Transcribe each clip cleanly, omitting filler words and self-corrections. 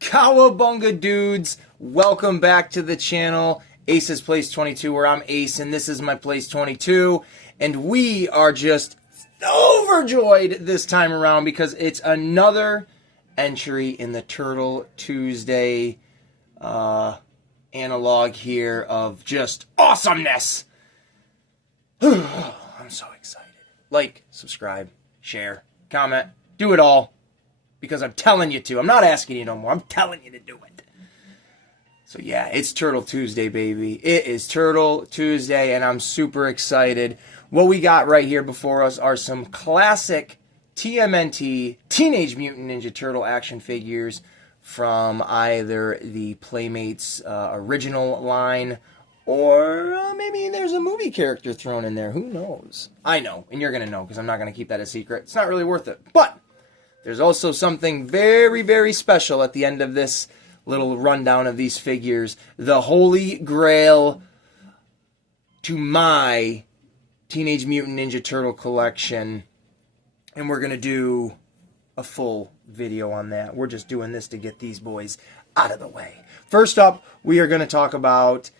Cowabunga dudes, welcome back to the channel, Ace's Place 22, where I'm Ace and this is my Place 22, and we are just overjoyed this time around because it's another entry in the Turtle Tuesday analog here of just awesomeness. I'm so excited. Like, subscribe, share, comment, do it all. Because I'm telling you to. I'm not asking you no more. I'm telling you to do it. So yeah, it's Turtle Tuesday, baby. It is Turtle Tuesday, and I'm super excited. What we got right here before us are some classic TMNT Teenage Mutant Ninja Turtle action figures from either the Playmates original line, or maybe there's a movie character thrown in there. Who knows? I know, and you're going to know, because I'm not going to keep that a secret. It's not really worth it. But there's also something very, very special at the end of this little rundown of these figures. The Holy Grail to my Teenage Mutant Ninja Turtle collection. And we're going to do a full video on that. We're just doing this to get these boys out of the way. First up, we are going to talk about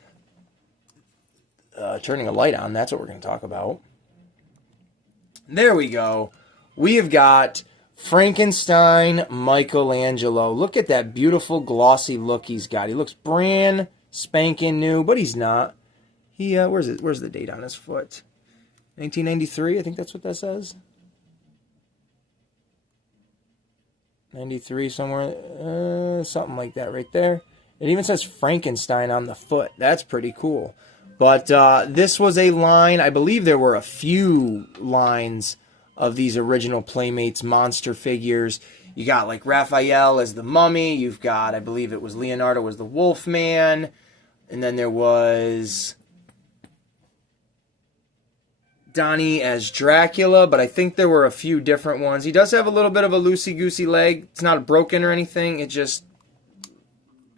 turning a light on. That's what we're going to talk about. There we go. We have got Frankenstein Michelangelo. Look at that beautiful glossy look he's got. He looks brand spanking new, but he's not. He where's the date on his foot? 1993, I think that's what that says. 93 somewhere, something like that right there. It even says Frankenstein on the foot. That's pretty cool. But this was a line, I believe there were a few lines of these original Playmates monster figures. You got like Raphael as the Mummy. You've got, I believe it was Leonardo as the Wolfman. And then there was Donnie as Dracula. But I think there were a few different ones. He does have a little bit of a loosey-goosey leg. It's not broken or anything. It just,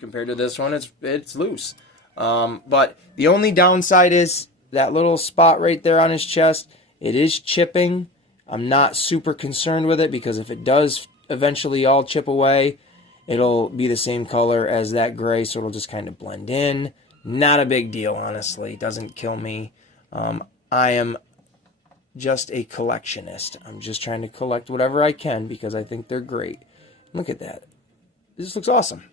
compared to this one, it's loose. But the only downside is that little spot right there on his chest. It is chipping. I'm not super concerned with it because if it does eventually all chip away, it'll be the same color as that gray, so it'll just kind of blend in. Not a big deal, honestly. It doesn't kill me. I am just a collectionist. I'm just trying to collect whatever I can because I think they're great. Look at that. This looks awesome.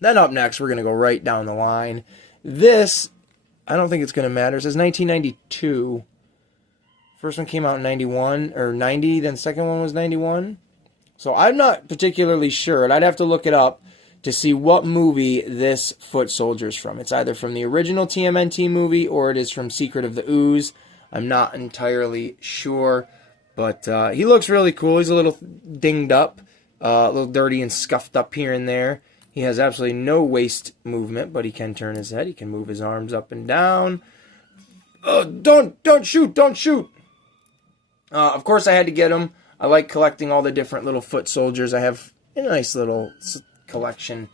Then up next, we're going to go right down the line. This, I don't think it's going to matter. It says 1992. First one came out in 91 or 90, then the second one was 91. So I'm not particularly sure, and I'd have to look it up to see what movie this foot soldier's from. It's either from the original TMNT movie or it is from Secret of the Ooze. I'm not entirely sure, but he looks really cool. He's a little dinged up, a little dirty and scuffed up here and there. He has absolutely no waist movement, but he can turn his head. He can move his arms up and down. Don't shoot, don't shoot. Of course, I had to get him. I like collecting all the different little foot soldiers. I have a nice little collection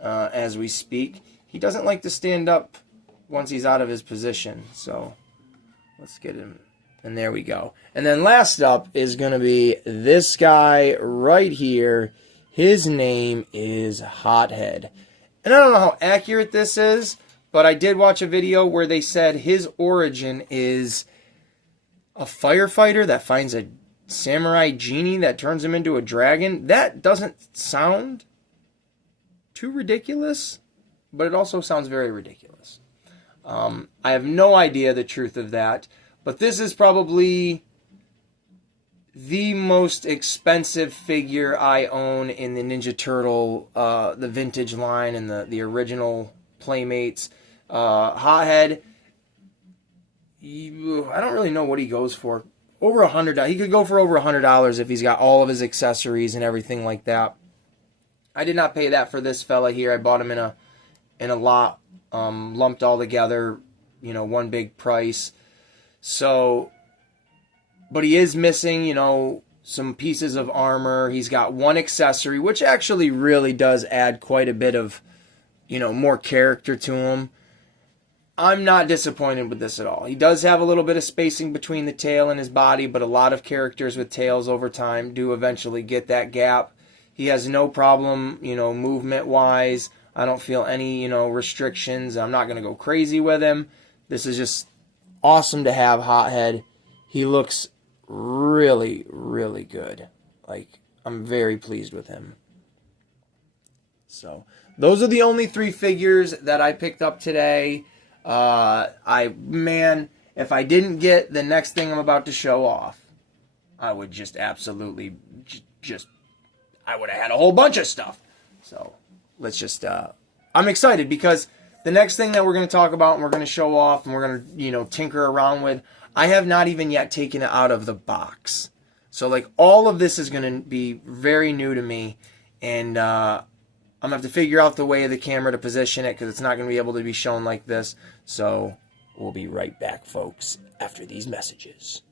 as we speak. He doesn't like to stand up once he's out of his position. So let's get him. And there we go. And then last up is going to be this guy right here. His name is Hothead. And I don't know how accurate this is, but I did watch a video where they said his origin is a firefighter that finds a samurai genie that turns him into a dragon. That doesn't sound too ridiculous, but it also sounds very ridiculous. I have no idea the truth of that, but this is probably the most expensive figure I own in the Ninja Turtle, the vintage line and the original Playmates. Hothead, I don't really know what he goes for. Over $100. He could go for over $100 if he's got all of his accessories and everything like that. I did not pay that for this fella here. I bought him in a lot, lumped all together, you know, one big price. So, but he is missing, you know, some pieces of armor. He's got one accessory, which actually really does add quite a bit of, you know, more character to him. I'm not disappointed with this at all. He does have a little bit of spacing between the tail and his body, but a lot of characters with tails over time do eventually get that gap. He has no problem, movement-wise. I don't feel any, restrictions. I'm not going to go crazy with him. This is just awesome to have, Hothead. He looks really, really good. Like, I'm very pleased with him. So, those are the only 3 figures that I picked up today. If I didn't get the next thing I'm about to show off, I would just absolutely I would have had a whole bunch of stuff. So let's just, I'm excited because the next thing that we're going to talk about and we're going to show off and we're going to, tinker around with, I have not even yet taken it out of the box. So like all of this is going to be very new to me, and I'm going to have to figure out the way of the camera to position it because it's not going to be able to be shown like this. So we'll be right back, folks, after these messages.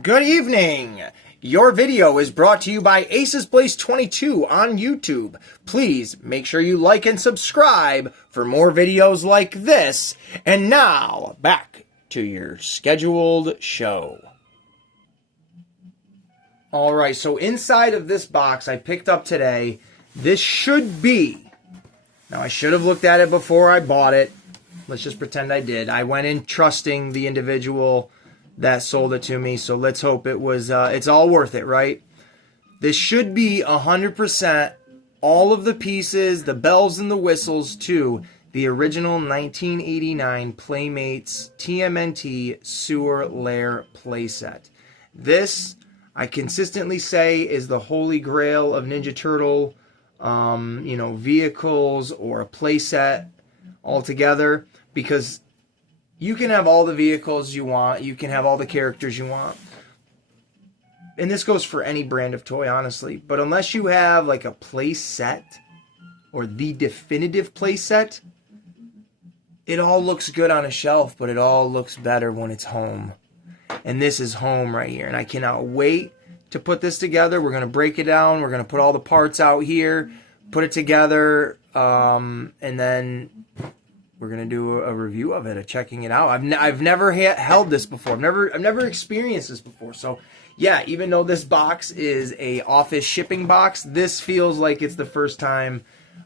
Good evening. Your video is brought to you by Aces Place 22 on YouTube. Please make sure you like and subscribe for more videos like this. And now, back to your scheduled show. Alright, so inside of this box I picked up today, this should be, now I should have looked at it before I bought it. Let's just pretend I did. I went in trusting the individual that sold it to me, so let's hope it was, it's all worth it, right? This should be 100%, all of the pieces, the bells and the whistles to the original 1989 Playmates TMNT Sewer Lair Playset. This, I consistently say, is the holy grail of Ninja Turtle, vehicles or a playset altogether, because you can have all the vehicles you want, you can have all the characters you want, and this goes for any brand of toy, honestly, but unless you have like a playset or the definitive playset, it all looks good on a shelf, but it all looks better when it's home. And this is home right here, and I cannot wait to put this together. We're going to break it down, we're going to put all the parts out here, put it together, and then we're going to do a review of it, a checking it out. I've never held this before. I've never experienced this before. So, yeah, even though this box is a office shipping box, this feels like it's the first time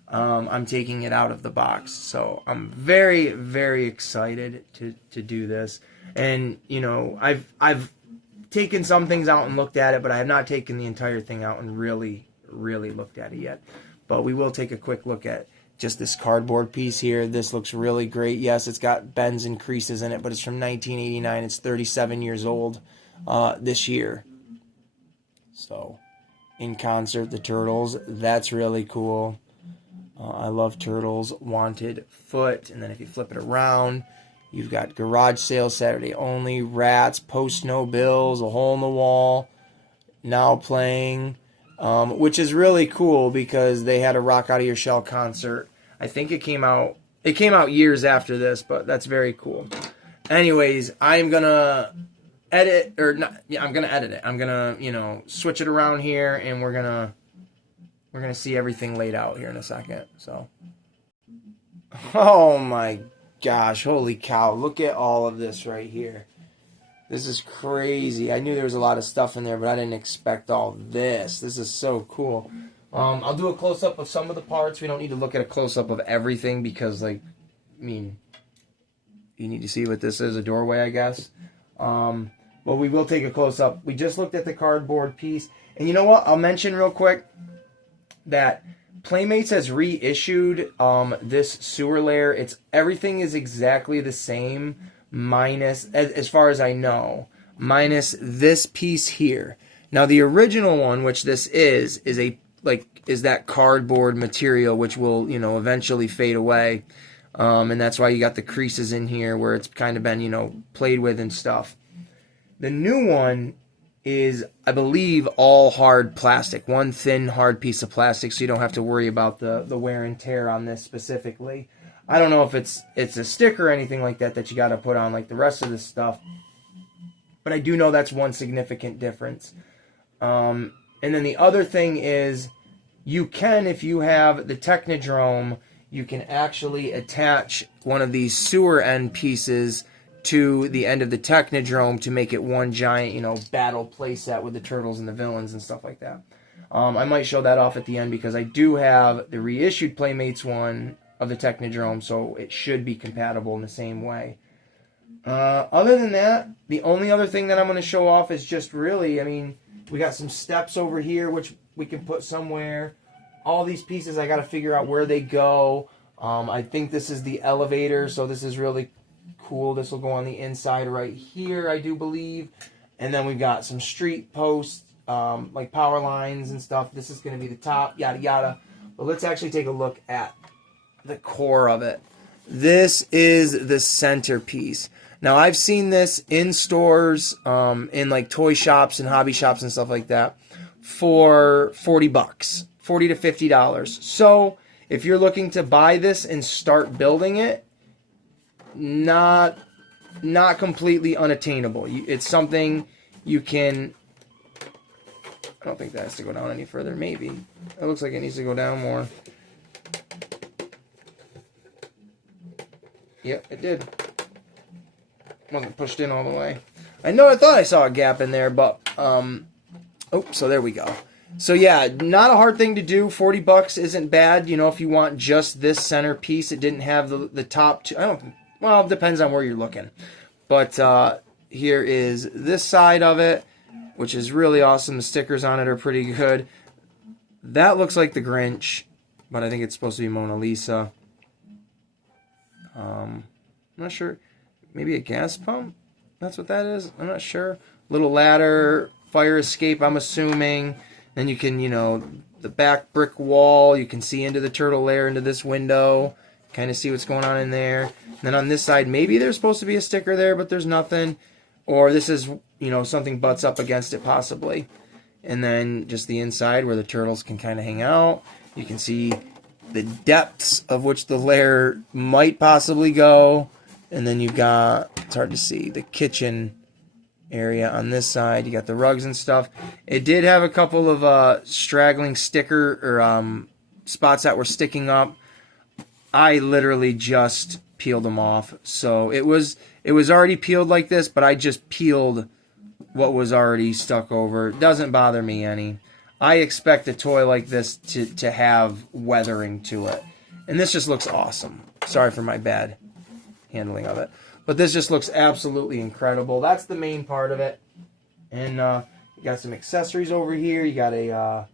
I'm taking it out of the box. So, I'm very, very excited to do this. And, I've taken some things out and looked at it, but I have not taken the entire thing out and really, really looked at it yet. But we will take a quick look at just this cardboard piece here. This looks really great. Yes, it's got bends and creases in it, but it's from 1989. It's 37 years old this year. So, in concert, the Turtles. That's really cool. I love Turtles. Wanted Foot. And then if you flip it around, you've got Garage Sale Saturday Only, Rats, Post No Bills, A Hole in the Wall, Now Playing, which is really cool because they had a Rock Out of Your Shell concert. I think it came out years after this, but that's very cool. Anyways, I'm gonna edit, or not, yeah, I'm gonna edit it. I'm gonna, switch it around here, and we're gonna see everything laid out here in a second. So, oh my gosh, holy cow, look at all of this right here. This is crazy. I knew there was a lot of stuff in there, but I didn't expect all this. This is so cool. I'll do a close-up of some of the parts. We don't need to look at a close-up of everything because, you need to see what this is, a doorway, I guess. But we will take a close-up. We just looked at the cardboard piece. And you know what? I'll mention real quick that Playmates has reissued this sewer layer. Everything is exactly the same, minus, as far as I know, minus this piece here. Now, the original one, which this is that cardboard material, which will, eventually fade away. And that's why you got the creases in here where it's kind of been, played with and stuff. The new one is, I believe, all hard plastic. One thin, hard piece of plastic, so you don't have to worry about the wear and tear on this specifically. I don't know if it's a sticker or anything like that you got to put on like the rest of this stuff. But I do know that's one significant difference. And then the other thing is, you can, if you have the Technodrome, you can actually attach one of these sewer end pieces to the end of the Technodrome to make it one giant, you know, battle playset with the turtles and the villains and stuff like that. I might show that off at the end because I do have the reissued Playmates one of the Technodrome, so it should be compatible in the same way. Other than that, the only other thing that I'm going to show off is just really, I mean, we got some steps over here which we can put somewhere. All these pieces, I got to figure out where they go. I think this is the elevator, so this is really cool. This will go on the inside right here, I do believe. And then we've got some street posts, like power lines and stuff. This is going to be the top, yada yada. But let's actually take a look at the core of it. This is the centerpiece. Now, I've seen this in stores, in like toy shops and hobby shops and stuff like that, for $40, $40 to $50. So, if you're looking to buy this and start building it, not completely unattainable. It's something you can. I don't think that has to go down any further. Maybe it looks like it needs to go down more. Yep, it did. Wasn't pushed in all the way. I thought I saw a gap in there, but so there we go. So yeah, not a hard thing to do. $40 isn't bad. You know, if you want just this center piece, it didn't have the top two. Well, it depends on where you're looking. But here is this side of it, which is really awesome. The stickers on it are pretty good. That looks like the Grinch, but I think it's supposed to be Mona Lisa. I'm not sure. Maybe a gas pump? That's what that is? I'm not sure. Little ladder, fire escape, I'm assuming. Then you can, you know, the back brick wall, you can see into the turtle lair, into this window. Kind of see what's going on in there. And then on this side, maybe there's supposed to be a sticker there, but there's nothing. Or this is, you know, something butts up against it possibly. And then just the inside where the turtles can kind of hang out. You can see the depths of which the lair might possibly go. And then you've got, it's hard to see, the kitchen area on this side. You got the rugs and stuff. It did have a couple of straggling sticker or spots that were sticking up. I literally just peeled them off. So it was already peeled like this, but I just peeled what was already stuck over. It doesn't bother me any. I expect a toy like this to have weathering to it. And this just looks awesome. Sorry for my bad handling of it. But this just looks absolutely incredible. That's the main part of it. And you got some accessories over here. You got a...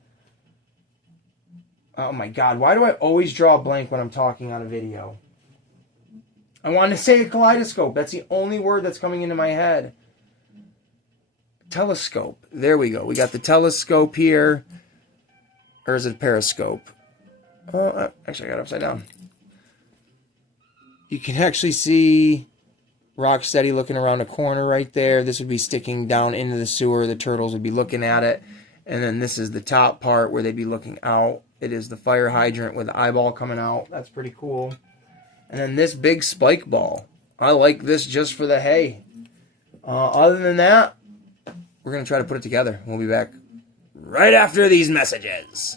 oh my god, why do I always draw a blank when I'm talking on a video? I wanted to say a kaleidoscope. That's the only word that's coming into my head. Telescope. There we go. We got the telescope here. Or is it a periscope? Oh, actually I got it upside down. You can actually see Rocksteady looking around a corner right there. This would be sticking down into the sewer. The turtles would be looking at it. And then this is the top part where they'd be looking out. It is the fire hydrant with the eyeball coming out. That's pretty cool. And then this big spike ball. I like this just for the hay. Other than that, we're going to try to put it together. We'll be back right after these messages.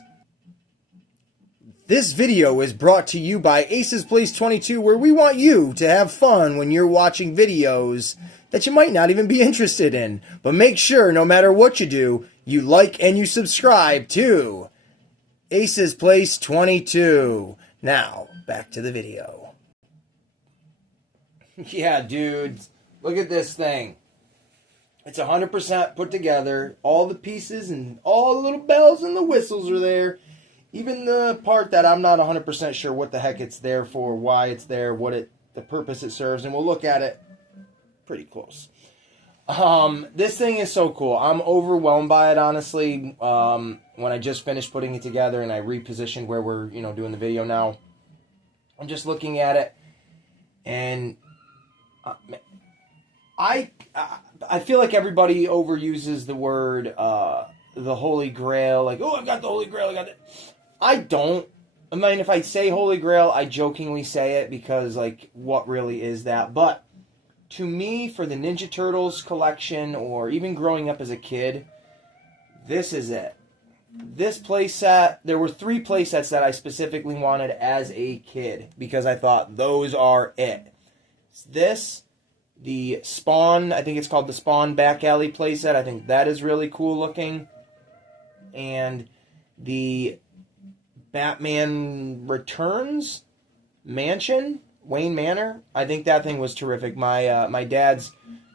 This video is brought to you by Aces Place 22, where we want you to have fun when you're watching videos that you might not even be interested in. But make sure, no matter what you do, you like and you subscribe to Aces Place 22. Now, back to the video. Yeah, dudes. Look at this thing. It's 100% put together. All the pieces and all the little bells and the whistles are there. Even the part that I'm not 100% sure what the heck it's there for, why it's there, the purpose it serves, and we'll look at it pretty close. This thing is so cool. I'm overwhelmed by it, honestly. When I just finished putting it together and I repositioned where we're, doing the video now, I'm just looking at it, and I feel like everybody overuses the word the Holy Grail. Like, oh, I got the Holy Grail. I got it. I don't. I mean, if I say Holy Grail, I jokingly say it because, like, what really is that? But to me, for the Ninja Turtles collection, or even growing up as a kid, this is it. this playset, there were 3 playsets that I specifically wanted as a kid because I thought those are it. This, the Spawn, I think it's called the Spawn Back Alley playset. I think that is really cool looking. And the Batman Returns Mansion, Wayne Manor. I think that thing was terrific. My dad's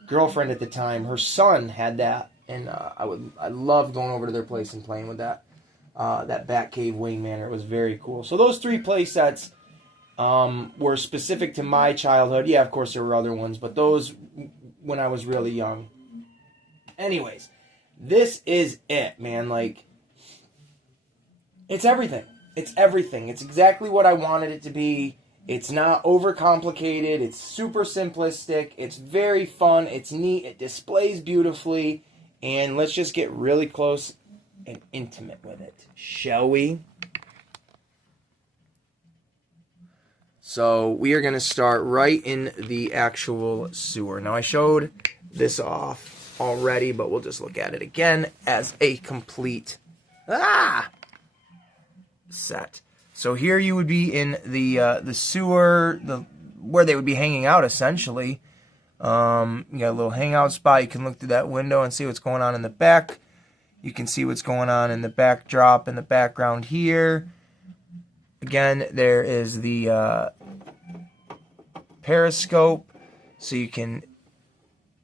girlfriend at the time, her son had that, and I loved going over to their place and playing with that. That Batcave Wayne Manor. It was very cool. So those 3 play sets were specific to my childhood. Yeah, of course there were other ones, but those when I was really young. Anyways, this is it, man. Like, it's everything. It's everything. It's exactly what I wanted it to be. It's not overcomplicated. It's super simplistic. It's very fun. It's neat. It displays beautifully. And let's just get really close and intimate with it, shall we? So we are going to start right in the actual sewer. Now I showed this off already, but we'll just look at it again as a complete set. So here you would be in the sewer, where they would be hanging out essentially. You got a little hangout spot. You can look through that window and see what's going on in the back. You can see what's going on in the backdrop in the background here. Again, there is the periscope, so you can,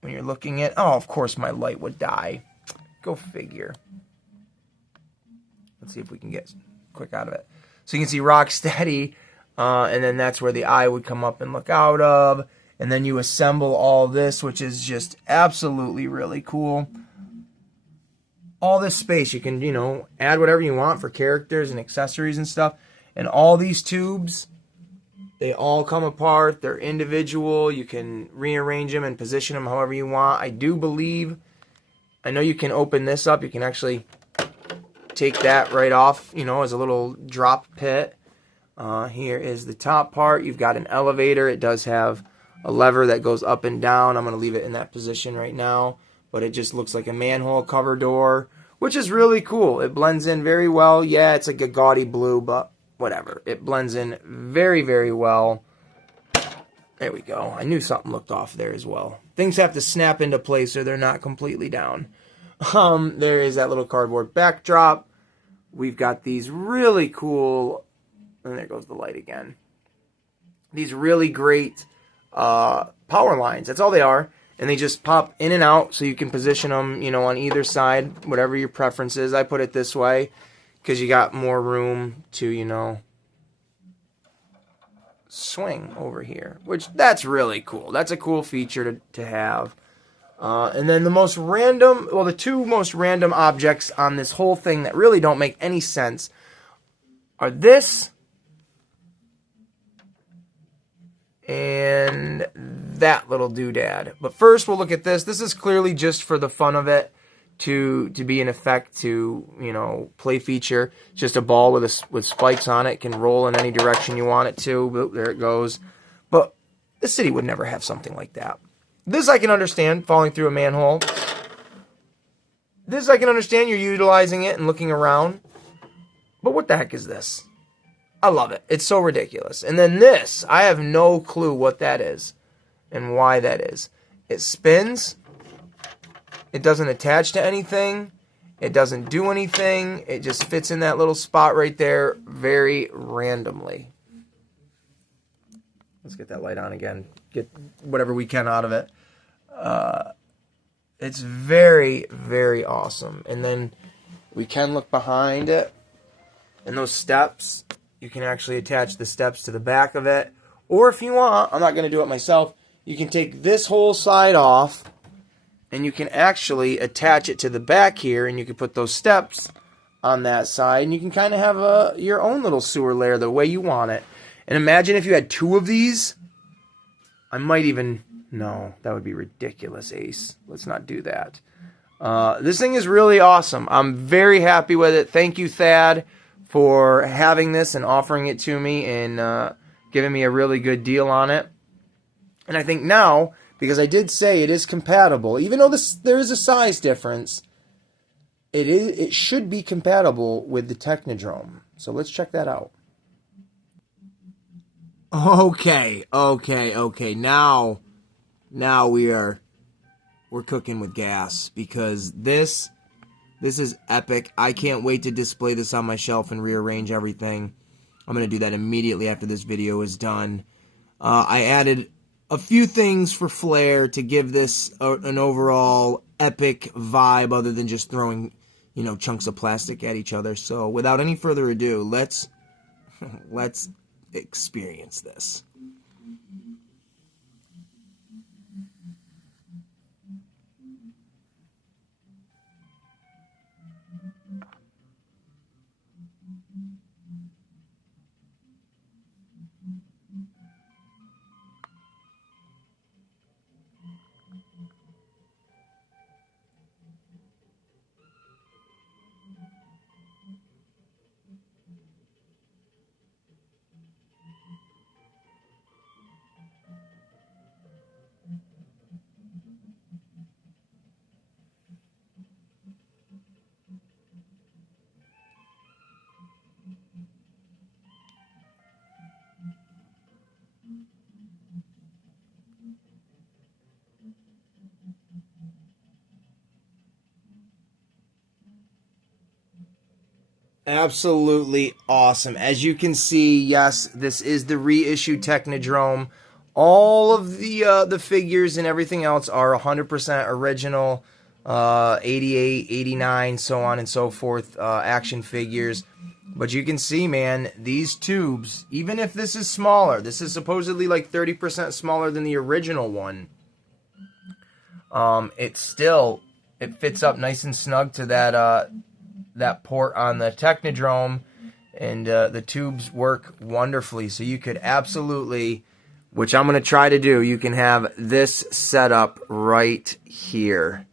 when you're looking at, oh, of course my light would die. Go figure. Let's see if we can get quick out of it. So you can see Rocksteady, and then that's where the eye would come up and look out of. And then you assemble all this, which is just absolutely really cool. All this space, you can, you know, add whatever you want for characters and accessories and stuff. And all these tubes, they all come apart. They're individual. You can rearrange them and position them however you want. I do believe, I know you can open this up. You can actually take that right off, you know, as a little drop pit. Here is the top part. You've got an elevator. It does have a lever that goes up and down. I'm going to leave it in that position right now. But it just looks like a manhole cover door, which is really cool. It blends in very well. Yeah, it's like a gaudy blue, but whatever. It blends in very, very well. There we go. I knew something looked off there as well. Things have to snap into place or they're not completely down. There is that little cardboard backdrop. We've got these really cool, and there goes the light again. These really great power lines. That's all they are. And they just pop in and out, so you can position them, you know, on either side, whatever your preference is. I put it this way because you got more room to, you know, swing over here, which that's really cool. That's a cool feature to have. And then the most random, well, the 2 most random objects on this whole thing that really don't make any sense are this and that little doodad. But first we'll look at this. This is clearly just for the fun of it, to be an effect, to, you know, play feature. It's just a ball with spikes on it. It can roll in any direction you want it to. There it goes. But the city would never have something like that. This I can understand, falling through a manhole. This I can understand, you're utilizing it and looking around. But what the heck is this? I love it. It's so ridiculous. And then this, I have no clue what that is and why that is. It spins. It doesn't attach to anything. It doesn't do anything. It just fits in that little spot right there very randomly. Let's get that light on again. Get whatever we can out of it. It's very, very awesome. And then we can look behind it. And those steps, you can actually attach the steps to the back of it. Or if you want, I'm not going to do it myself, you can take this whole side off and you can actually attach it to the back here, and you can put those steps on that side, and you can kind of have your own little sewer layer the way you want it. And imagine if you had 2 of these. I might even, no, that would be ridiculous, Ace. Let's not do that. This thing is really awesome. I'm very happy with it. Thank you, Thad, for having this and offering it to me and giving me a really good deal on it. And I think now, because I did say it is compatible, even though there is a size difference, it should be compatible with the Technodrome. So let's check that out. Okay. Now we're cooking with gas, because this is epic. I can't wait to display this on my shelf and rearrange everything. I'm going to do that immediately after this video is done. I added a few things for flair to give this an overall epic vibe, other than just throwing, chunks of plastic at each other. So without any further ado, let's experience this. Absolutely awesome. As you can see, yes, this is the reissue Technodrome. All of the figures and everything else are 100% original, 88, 89, so on and so forth, action figures. But you can see, man, these tubes, even if this is smaller, this is supposedly like 30% smaller than the original one, it fits up nice and snug to that port on the Technodrome, and the tubes work wonderfully. So you could absolutely, which I'm going to try to do, you can have this set up right here.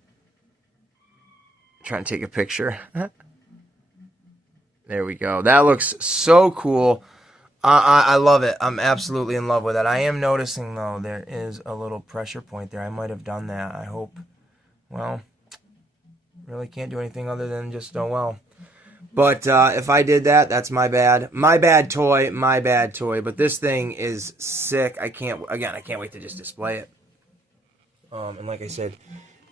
Trying to take a picture. There we go. That looks so cool. I love it. I'm absolutely in love with it. I am noticing, though, there is a little pressure point there. I might have done that. I hope. Well, really can't do anything other than just, oh well. But if I did that, that's my bad. My bad toy. But this thing is sick. I can't wait to just display it. And like I said,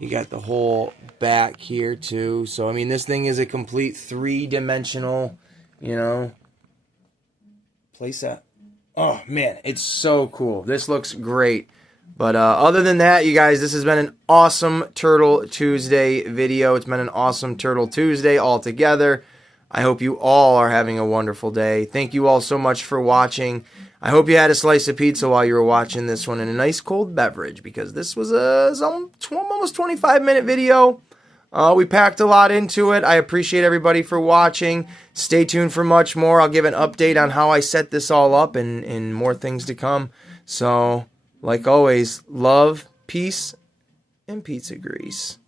you got the whole back here too. So I mean, this thing is a complete three-dimensional, playset. Oh man, it's so cool. This looks great. But other than that, you guys, this has been an awesome Turtle Tuesday video. It's been an awesome Turtle Tuesday altogether. I hope you all are having a wonderful day. Thank you all so much for watching. I hope you had a slice of pizza while you were watching this one and a nice cold beverage, because this was a almost 25-minute video. We packed a lot into it. I appreciate everybody for watching. Stay tuned for much more. I'll give an update on how I set this all up and more things to come. So, like always, love, peace, and pizza grease.